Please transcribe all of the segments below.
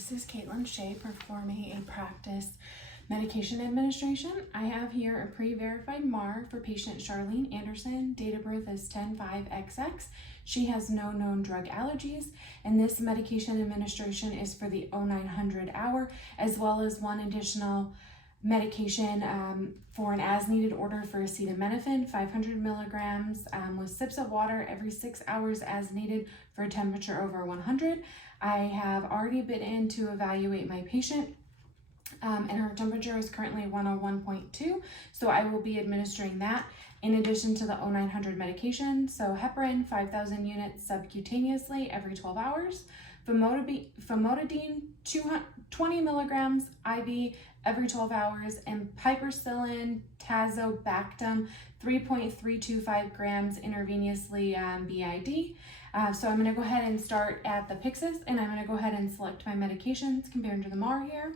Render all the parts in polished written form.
This is Caitlin Shea performing a practice medication administration. I have here a pre-verified MAR for patient Charlene Anderson. Date of birth is 10/5/XX. She has no known drug allergies, and this medication administration is for the 0900 hour, as well as one additional medication for an as-needed order for acetaminophen, 500 milligrams with sips of water every 6 hours as needed for a temperature over 100. I have already been in to evaluate my patient, and her temperature is currently 101.2, so I will be administering that in addition to the 0900 medication. So heparin, 5,000 units subcutaneously every 12 hours. Famotidine, 20 milligrams IV every 12 hours, and piperacillin, tazobactam, 3.325 grams intravenously BID. So I'm going to go ahead and start at the Pyxis, and I'm going to go ahead and select my medications compared to the MAR here.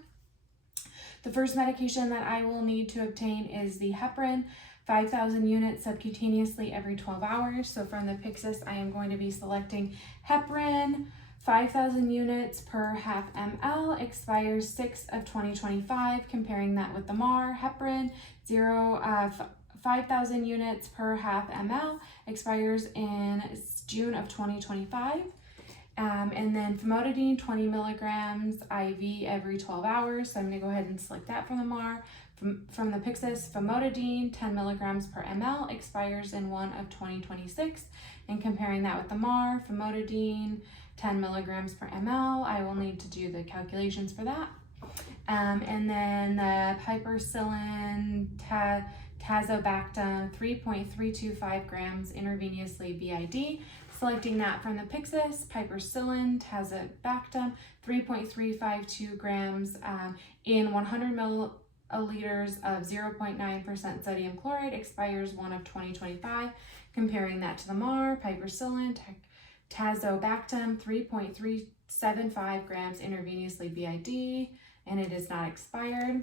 The first medication that I will need to obtain is the heparin, 5,000 units subcutaneously every 12 hours. So from the Pyxis, I am going to be selecting heparin, 5,000 units per half ml, expires 6/2025. Comparing that with the MAR, heparin, 5,000 units per half ml, expires in June of 2025. And then famotidine, 20 milligrams IV every 12 hours. So I'm going to go ahead and select that from the MAR. From the Pyxis, famotidine, 10 milligrams per ml, expires in 1/2026. And comparing that with the MAR, famotidine, 10 milligrams per ml, I will need to do the calculations for that. And then the piperacillin, tazobactam, 3.325 grams intravenously BID. Selecting that from the Pyxis, piperacillin, tazobactam, 3.352 grams in 100 milliliters of 0.9% sodium chloride, expires 1/2025. Comparing that to the MAR, piperacillin, tazobactam, 3.375 grams intravenously BID, and it is not expired.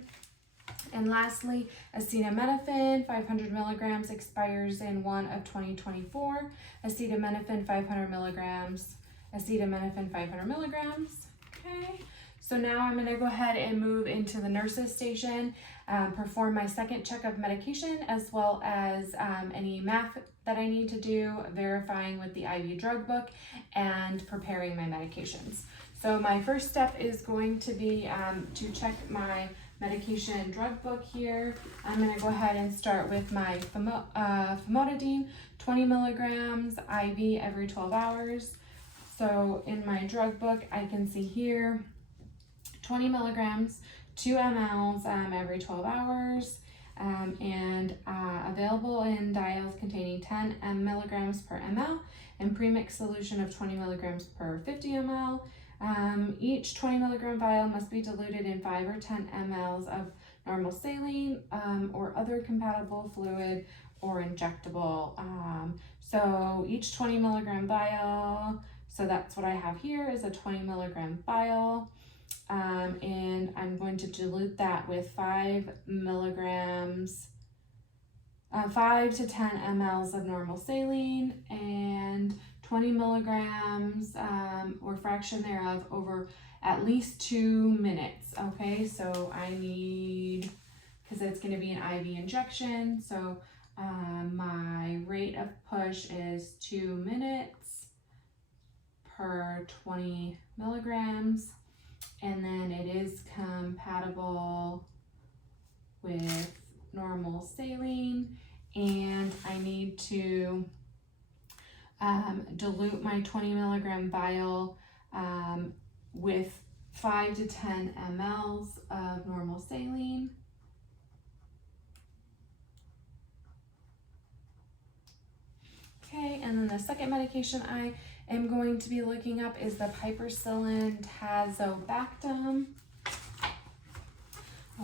And lastly, acetaminophen, 500 milligrams, expires in 1/2024. Acetaminophen, 500 milligrams. Acetaminophen, 500 milligrams. Okay. So now I'm going to go ahead and move into the nurse's station, perform my second check of medication, as well as any math that I need to do, verifying with the IV drug book, and preparing my medications. So my first step is going to be to check my medication drug book here. I'm going to go ahead and start with my famotidine, 20 milligrams IV every 12 hours. So in my drug book, I can see here 20 milligrams, 2 mLs every 12 hours, and available in dials containing 10 milligrams per ml, and premixed solution of 20 milligrams per 50 ml. Each 20 milligram vial must be diluted in 5 or 10 mLs of normal saline or other compatible fluid or injectable. So each 20 milligram vial, so that's what I have here, is a 20 milligram vial. And I'm going to dilute that with 5 milligrams, 5 to 10 mLs of normal saline, and 20 milligrams or fraction thereof over at least 2 minutes. Okay, so I need, because it's going to be an IV injection, so my rate of push is 2 minutes per 20 milligrams, and then it is compatible with normal saline, and I need to dilute my 20 milligram vial with 5 to 10 mLs of normal saline. Okay, and then the second medication I am going to be looking up is the piperacillin, tazobactam.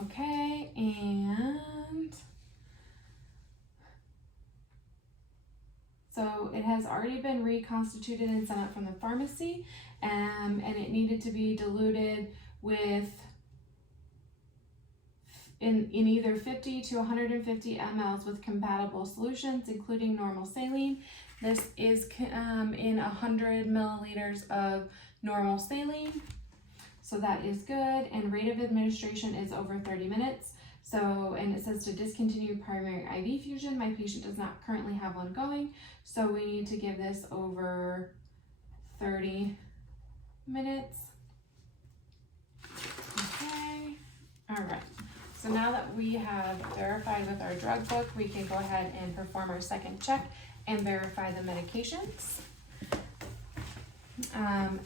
Okay, and so it has already been reconstituted and sent out from the pharmacy, and it needed to be diluted with in either 50 to 150 mLs with compatible solutions, including normal saline. This is in 100 milliliters of normal saline. so that is good. And rate of administration is over 30 minutes. So, and it says to discontinue primary IV fusion. My patient does not currently have one going, so we need to give this over 30 minutes. Okay, all right. So now that we have verified with our drug book, we can go ahead and perform our second check and verify the medications.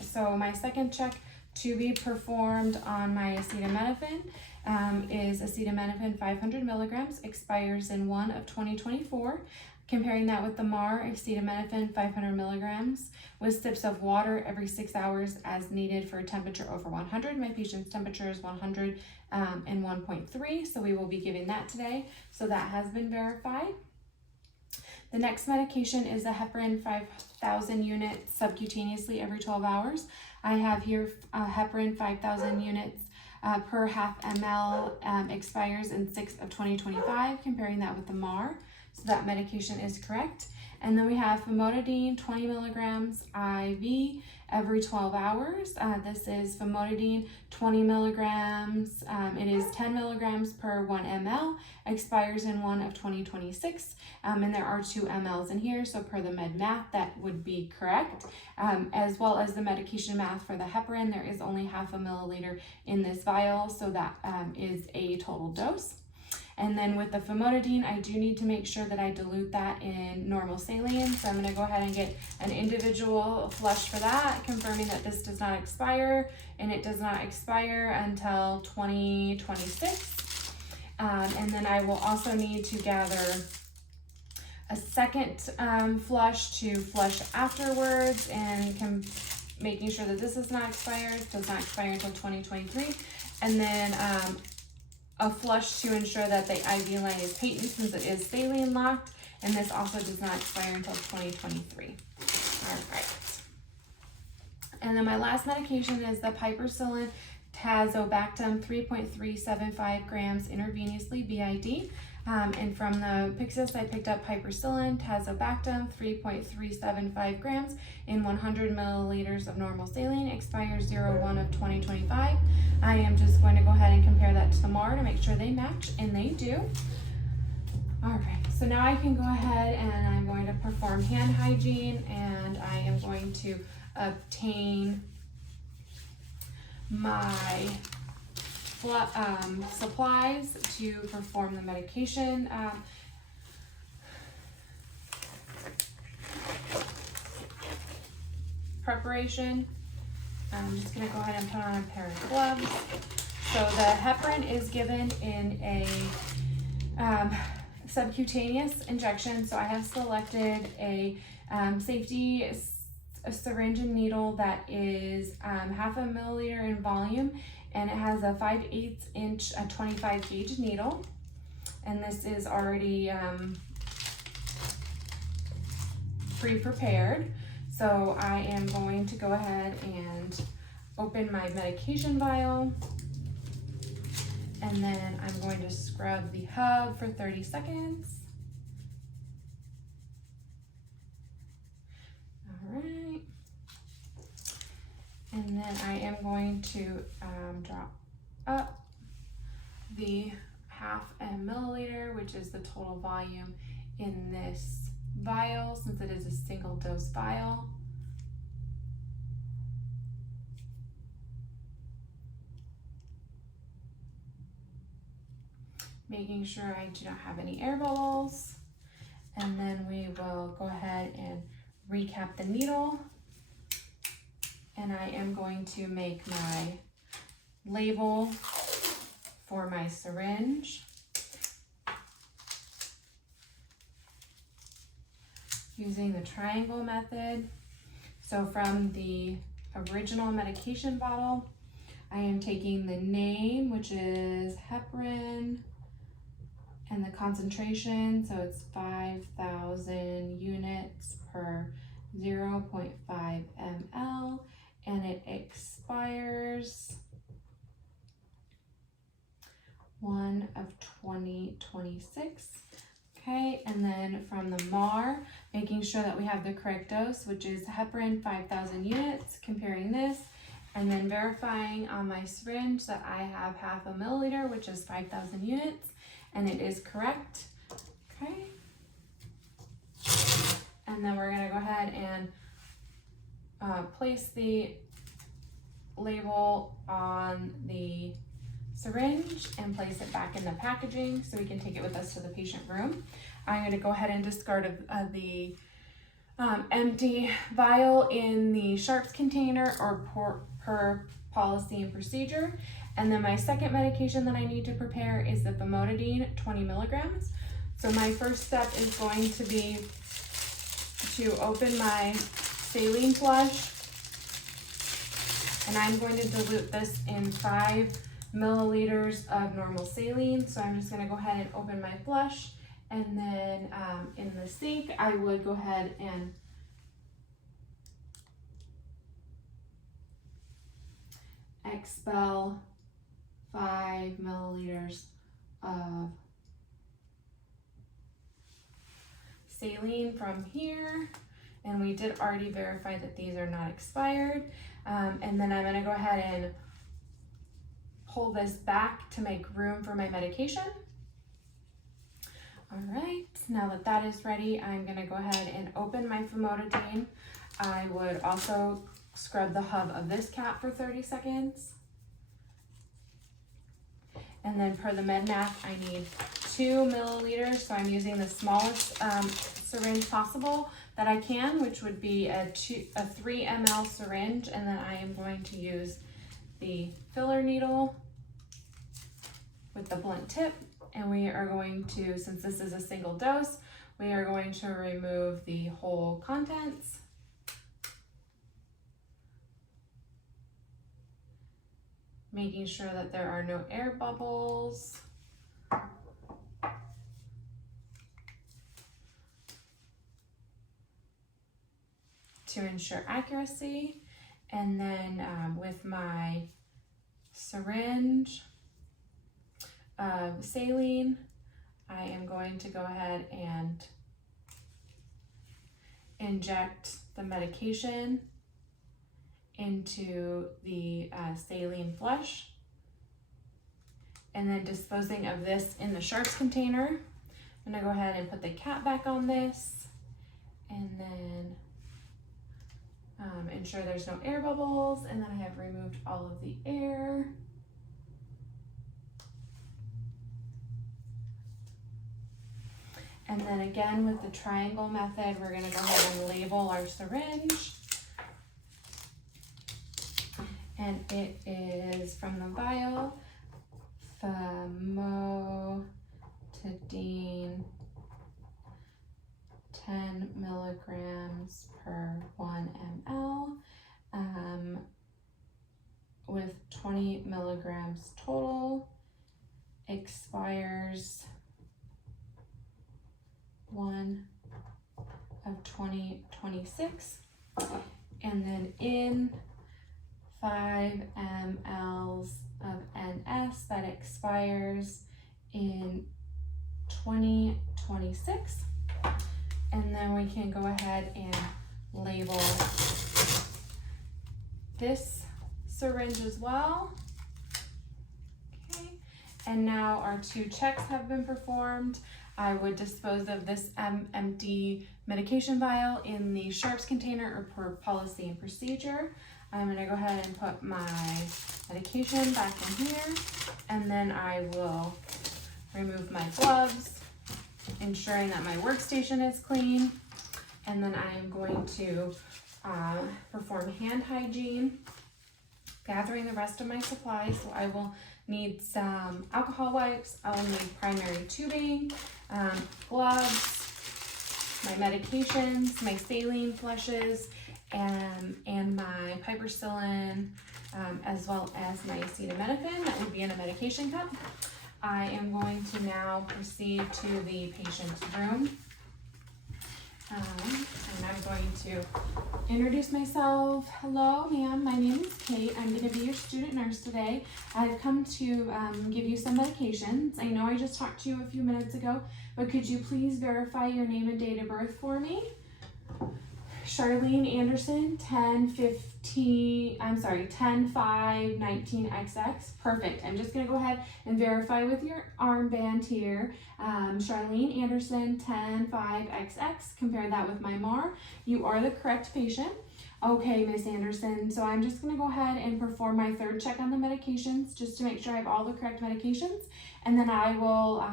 So my second check to be performed on my acetaminophen is acetaminophen 500 milligrams, expires in 1 of 2024. Comparing that with the MAR, acetaminophen 500 milligrams with sips of water every 6 hours as needed for a temperature over 100. My patient's temperature is 100 and 1.3, so we will be giving that today. So that has been verified. The next medication is the heparin 5,000 units subcutaneously every 12 hours. I have here heparin 5,000 units per half ml, expires in 6 of 2025, comparing that with the MAR. So that medication is correct. And then we have famotidine 20 milligrams IV every 12 hours. This is famotidine 20 milligrams. It is 10 milligrams per 1 ml, expires in 1 of 2026. And there are 2 mLs in here, so per the med math, that would be correct. As well as the medication math for the heparin, there is only half a milliliter in this vial, so that is a total dose. And then with the famotidine, I do need to make sure that I dilute that in normal saline. So I'm going to go ahead and get an individual flush for that, confirming that this does not expire, and it does not expire until 2026. And then I will also need to gather a second flush to flush afterwards, and making sure that this is not expired, does not expire until 2023. And then a flush to ensure that the IV line is patent, since it is saline locked, and this also does not expire until 2023. All right. And then my last medication is the piperacillin tazobactam 3.375 grams intravenously BID. And from the Pyxis, I picked up piperacillin tazobactam 3.375 grams in 100 milliliters of normal saline, expires 01 of 2025. I am just going to go ahead and compare that to the MAR to make sure they match, and they do. All right, so now I can go ahead and I'm going to perform hand hygiene, and I am going to obtain my supplies to perform the medication preparation. I'm just going to go ahead and put on a pair of gloves. So the heparin is given in a subcutaneous injection. So I have selected a safety syringe and needle that is half a milliliter in volume, and it has a 5/8 inch 25 gauge needle. And this is already pre-prepared. So I am going to go ahead and open my medication vial, and then I'm going to scrub the hub for 30 seconds. All right. And then I am going to drop up the half milliliter, which is the total volume in this vial, since it is a single dose vial. Making sure I do not have any air bubbles. And then we will go ahead and recap the needle. And I am going to make my label for my syringe using the triangle method. So from the original medication bottle, I am taking the name, which is heparin, and the concentration, so it's 5,000 units per 0.5 ml, and it expires 1 of 2026. Okay, and then from the MAR, making sure that we have the correct dose, which is heparin 5,000 units, comparing this, and then verifying on my syringe that I have 0.5 milliliter, which is 5,000 units, and it is correct. Okay. And then we're gonna go ahead and place the label on the syringe and place it back in the packaging so we can take it with us to the patient room. I'm gonna go ahead and discard the empty vial in the sharps container or per policy and procedure. And then my second medication that I need to prepare is the famotidine 20 milligrams. So my first step is going to be to open my saline flush, and I'm going to dilute this in 5 milliliters of normal saline. So I'm just going to go ahead and open my flush, and then in the sink I would go ahead and expel 5 milliliters of saline from here, and we did already verify that these are not expired. And then I'm going to go ahead and pull this back to make room for my medication. All right, now that that is ready, I'm going to go ahead and open my famotidine. I would also scrub the hub of this cap for 30 seconds. And then per the MedMath, I need 2 milliliters, so I'm using the smallest syringe possible that I can, which would be a 3 ml syringe, and then I am going to use the filler needle with the blunt tip, and we are going to, since this is a single dose, we are going to remove the whole contents. Making sure that there are no air bubbles. To ensure accuracy. And then with my syringe of saline, I am going to go ahead and inject the medication into the saline flush, and then disposing of this in the sharps container. I'm gonna go ahead and put the cap back on this, and then ensure there's no air bubbles, and then I have removed all of the air. And then again with the triangle method, we're gonna go ahead and label our syringe. And it is from the vial, famotidine 10 milligrams per 1 ml, with 20 milligrams total, expires 1 of 2026, and then in 5 mLs of NS that expires in 2026. And then we can go ahead and label this syringe as well. Okay, and now our 2 checks have been performed. I would dispose of this empty medication vial in the sharps container or per policy and procedure. I'm gonna go ahead and put my medication back in here, and then I will remove my gloves, ensuring that my workstation is clean. And then I am going to perform hand hygiene, gathering the rest of my supplies. So I will need some alcohol wipes, I will need primary tubing, gloves, my medications, my saline flushes, and my piperacillin, as well as my acetaminophen that would be in a medication cup. I am going to now proceed to the patient's room. And I'm going to introduce myself. Hello, ma'am. My name is Kate. I'm going to be your student nurse today. I've come to give you some medications. I know I just talked to you a few minutes ago, but could you please verify your name and date of birth for me? Charlene Anderson, 10-5-19XX. Perfect. I'm just going to go ahead and verify with your armband here. Charlene Anderson, 10-5XX. Compare that with my MAR. You are the correct patient. Okay, Miss Anderson, so I'm just going to go ahead and perform my third check on the medications just to make sure I have all the correct medications, and then I will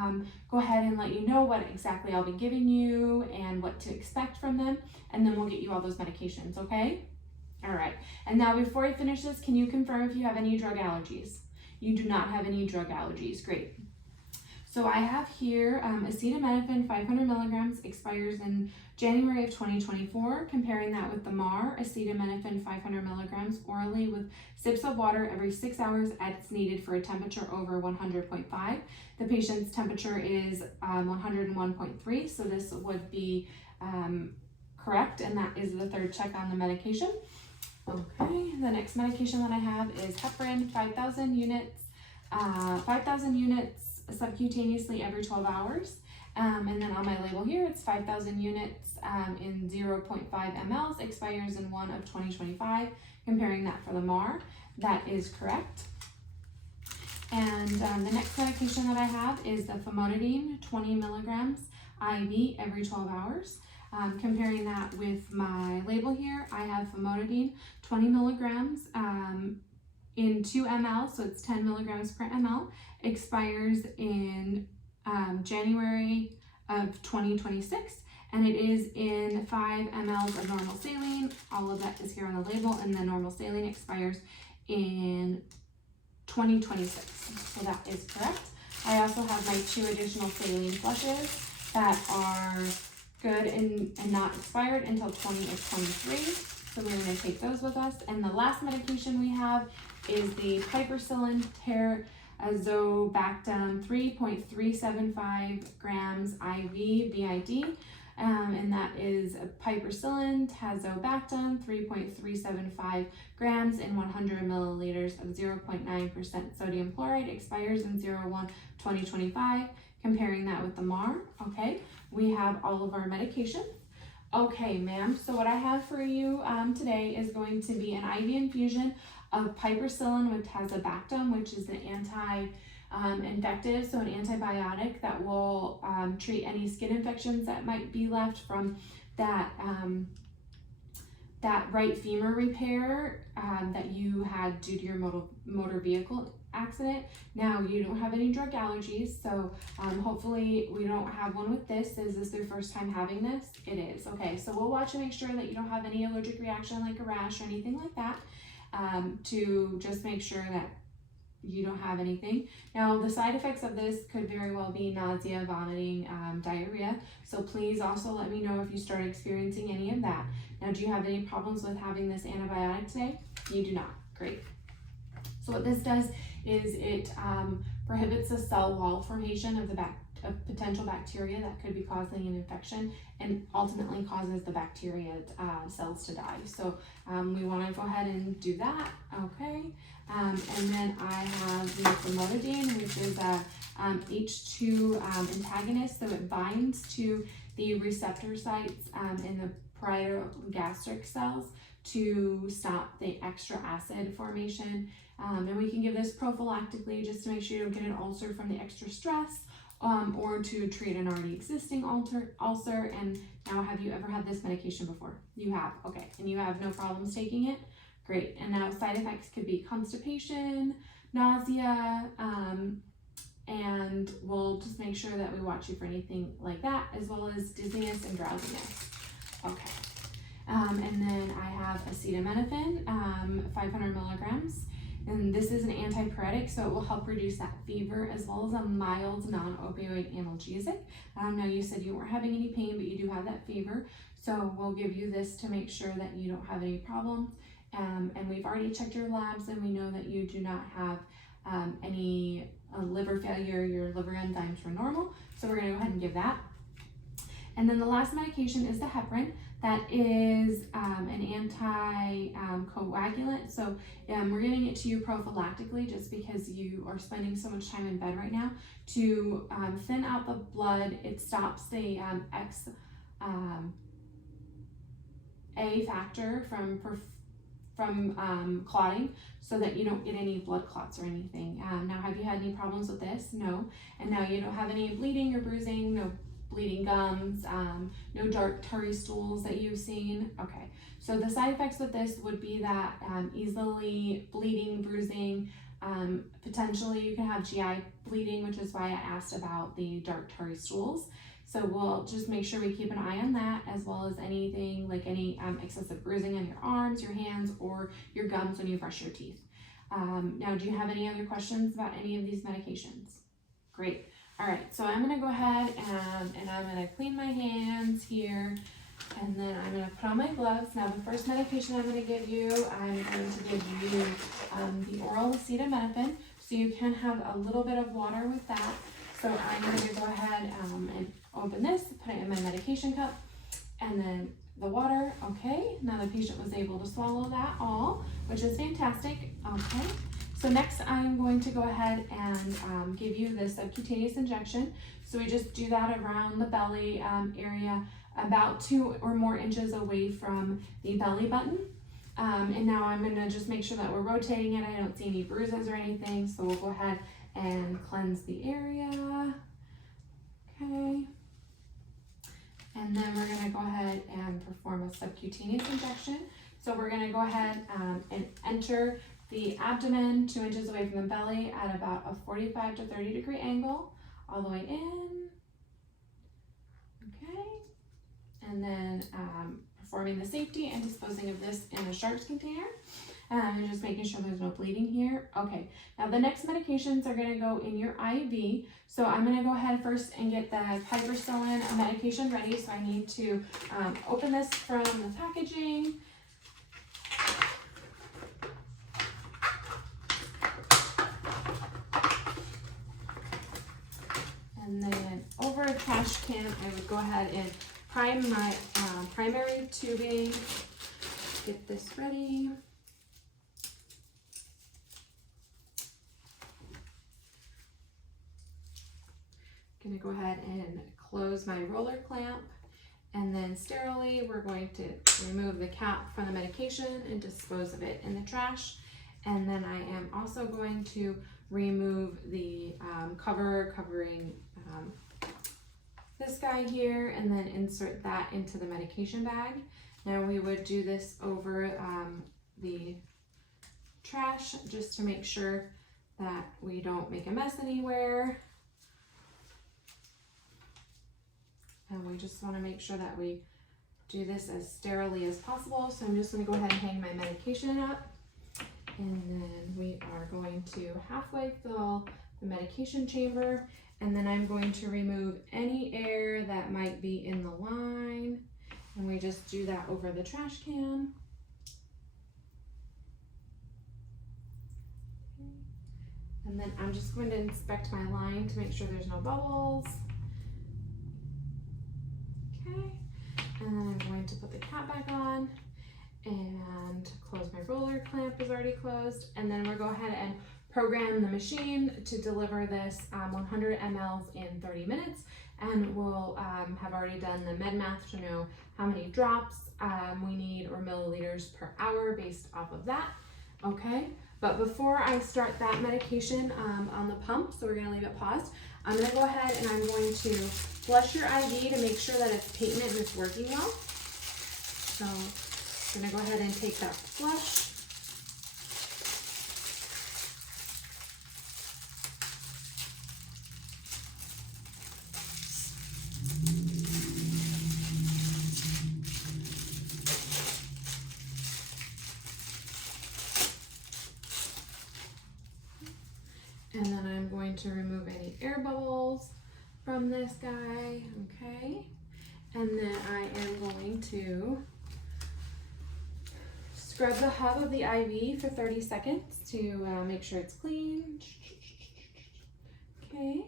go ahead and let you know what exactly I'll be giving you and what to expect from them, and then we'll get you all those medications, okay? All right, and now before I finish this, can you confirm if you have any drug allergies? You do not have any drug allergies, great. So I have here acetaminophen 500 milligrams expires in January of 2024, comparing that with the MAR, acetaminophen 500 milligrams orally with sips of water every 6 hours as needed for a temperature over 100.5. The patient's temperature is 101.3, so this would be correct, and that is the third check on the medication. Okay, the next medication that I have is heparin, 5,000 units, subcutaneously every 12 hours. And then on my label here, it's 5,000 units in 0.5 mLs, expires in 1 of 2025, comparing that for the MAR. That is correct. And the next medication that I have is the famotidine, 20 milligrams IV every 12 hours. Comparing that with my label here, I have famotidine, 20 milligrams in 2 ml, so it's 10 milligrams per ml, expires in January of 2026, and it is in 5 ml of normal saline. All of that is here on the label, and the normal saline expires in 2026, so that is correct. I also have my 2 additional saline flushes that are good and not expired until 2023, so we're going to take those with us. And the last medication we have is the piperacillin tazobactam 3.375 grams IV BID, and that is piperacillin tazobactam 3.375 grams in 100 milliliters of 0.9% sodium chloride, expires in 01/2025, comparing that with the MAR. Okay, we have all of our medications. Okay, ma'am, so what I have for you today is going to be an IV infusion of piperacillin with tazobactam, which is an anti-infective, so an antibiotic that will treat any skin infections that might be left from that right femur repair that you had due to your motor vehicle accident. Now, you don't have any drug allergies, so hopefully we don't have one with this. Is this their first time having this? It is. Okay, so we'll watch and make sure that you don't have any allergic reaction like a rash or anything like that, to just make sure that you don't have anything. Now, the side effects of this could very well be nausea, vomiting, diarrhea, so please also let me know if you start experiencing any of that. Now, do you have any problems with having this antibiotic today? You do not. Great. So what this does is it prohibits the cell wall formation of the potential bacteria that could be causing an infection, and ultimately causes the bacteria cells to die. So we want to go ahead and do that. Okay, and then I have the famotidine, which is a H2 antagonist, so it binds to the receptor sites in the parietal gastric cells to stop the extra acid formation. And we can give this prophylactically just to make sure you don't get an ulcer from the extra stress, or to treat an already existing ulcer. And now, have you ever had this medication before? You have, okay, and you have no problems taking it? Great. And now side effects could be constipation, nausea, and we'll just make sure that we watch you for anything like that, as well as dizziness and drowsiness. Okay. And then I have acetaminophen, 500 milligrams. And this is an antipyretic, so it will help reduce that fever, as well as a mild non-opioid analgesic. Now, you said you weren't having any pain, but you do have that fever, so we'll give you this to make sure that you don't have any problems. And we've already checked your labs, and we know that you do not have any liver failure. Your liver enzymes were normal, so we're going to go ahead and give that. And then the last medication is the heparin. That is an anti-coagulant. So we're giving it to you prophylactically, just because you are spending so much time in bed right now, to thin out the A factor from clotting, so that you don't get any blood clots or anything. Now, have you had any problems with this? No. And now you don't have any bleeding or bruising, no bleeding gums, no dark tarry stools that you've seen. Okay, so the side effects with this would be that easily bleeding, bruising, potentially you can have GI bleeding, which is why I asked about the dark tarry stools. So we'll just make sure we keep an eye on that, as well as anything like any excessive bruising on your arms, your hands, or your gums when you brush your teeth. Now, do you have any other questions about any of these medications? Great. All right, so I'm gonna go ahead and I'm gonna clean my hands here, and then I'm gonna put on my gloves. Now, the first medication I'm gonna give you, I'm going to give you the oral acetaminophen. So you can have a little bit of water with that. So I'm gonna go ahead and open this, put it in my medication cup, and then the water. Okay, now the patient was able to swallow that all, which is fantastic. Okay, so next I'm going to go ahead and give you the subcutaneous injection. So we just do that around the belly area, about 2 or more inches away from the belly button. And now I'm gonna just make sure that we're rotating it. I don't see any bruises or anything, so we'll go ahead and cleanse the area. Okay. And then we're gonna go ahead and perform a subcutaneous injection. So we're gonna go ahead and enter the abdomen 2 inches away from the belly at about a 45 to 30 degree angle, all the way in. Okay. And then performing the safety and disposing of this in a sharps container. And just making sure there's no bleeding here. Okay, now the next medications are gonna go in your IV. So I'm gonna go ahead first and get the piperacillin medication ready. So I need to open this from the packaging. And then over a trash can, I would go ahead and prime my primary tubing. Get this ready. Gonna go ahead and close my roller clamp, and then sterilely we're going to remove the cap from the medication and dispose of it in the trash. And then I am also going to remove the cover covering this guy here, and then insert that into the medication bag. Now we would do this over the trash just to make sure that we don't make a mess anywhere. And we just want to make sure that we do this as sterilely as possible. So I'm just going to go ahead and hang my medication up. And then we are going to halfway fill the medication chamber. And then I'm going to remove any air that might be in the line. And we just do that over the trash can. And then I'm just going to inspect my line to make sure there's no bubbles. Okay, and then I'm going to put the cap back on and close my roller clamp is already closed. And then we'll go ahead and program the machine to deliver this 100 mLs in 30 minutes. And we'll have already done the med math to know how many drops we need, or milliliters per hour based off of that. Okay, but before I start that medication on the pump, so we're gonna leave it paused, I'm gonna go ahead and I'm going to flush your IV to make sure that it's patent and it's working well. So I'm gonna go ahead and take that flush. And then I'm going to remove any air bubbles from this guy, okay? And then I am going to scrub the hub of the IV for 30 seconds to make sure it's clean. Okay.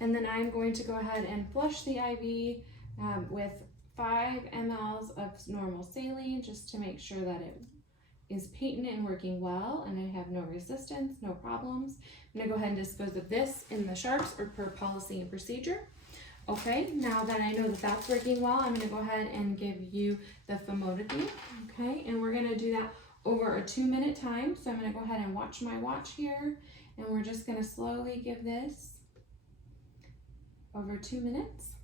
And then I'm going to go ahead and flush the IV with 5 mLs of normal saline, just to make sure that it is patent and working well, and I have no resistance, no problems. I'm gonna go ahead and dispose of this in the sharps or per policy and procedure. Okay, now that I know that that's working well, I'm gonna go ahead and give you the famotidine, okay? And we're gonna do that over a 2-minute time. So I'm gonna go ahead and watch my watch here, and we're just gonna slowly give this over 2 minutes.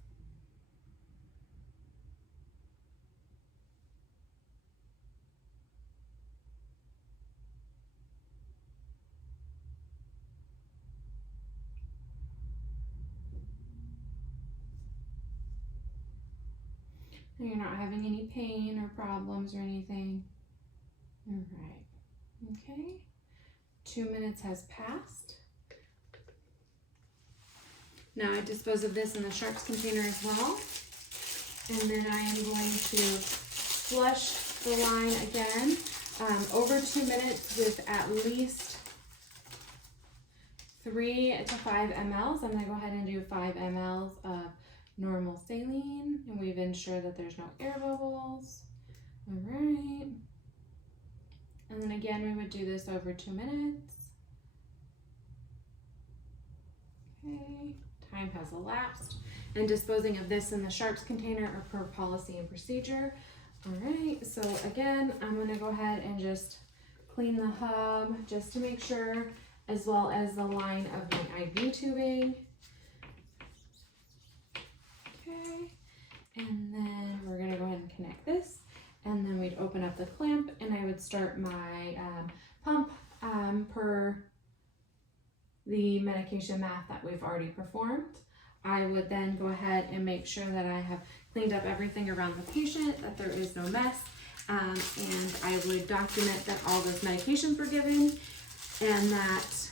And you're not having any pain or problems or anything. All right, okay. 2 minutes has passed. Now I dispose of this in the sharps container as well. And then I am going to flush the line again over 2 minutes with at least 3 to 5 mLs. I'm gonna go ahead and do 5 mLs of normal saline, and we've ensured that there's no air bubbles. All right. And then again, we would do this over 2 minutes. Okay, time has elapsed. And disposing of this in the sharps container are per policy and procedure. All right, so again, I'm gonna go ahead and just clean the hub just to make sure, as well as the line of my IV tubing. Okay, and then we're gonna go ahead and connect this, and then we'd open up the clamp, and I would start my pump per the medication math that we've already performed. I would then go ahead and make sure that I have cleaned up everything around the patient, that there is no mess, and I would document that all those medications were given, and that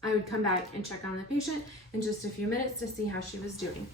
I would come back and check on the patient in just a few minutes to see how she was doing.